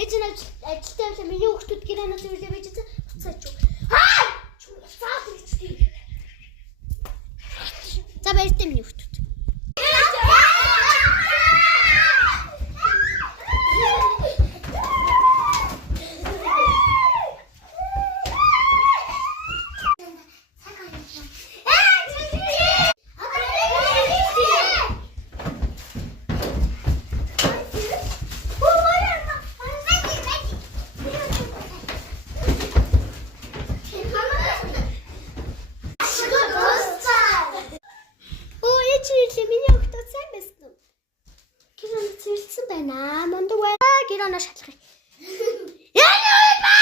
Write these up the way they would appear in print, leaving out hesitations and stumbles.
Ээж нь ажилтаа явлаа миний хүүхдүүд гэрэнээс ирлээ байж байгаа. Буцаач юу. Аа! Цаад ирчихээ. За баяртай миний хүүхдүүд. Гэрэнэ шатлах. Яа юу ба?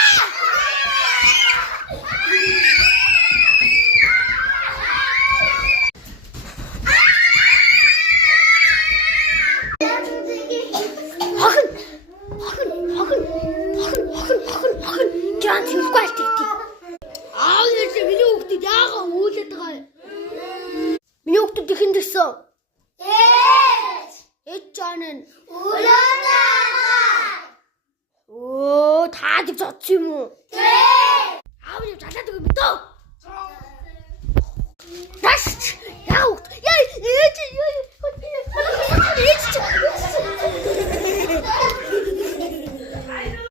Жан тэмхгүй альтгий. Аа яа миний хүүхдүүд яагаа үүлээд байгаа юм? Миний хүүхдүүд ихэнд гэсэн. Ээж жан нь үүлээд таадаг зодсон юм уу? Тий. Аав юу жалаад өгөө мэдөө. Даш.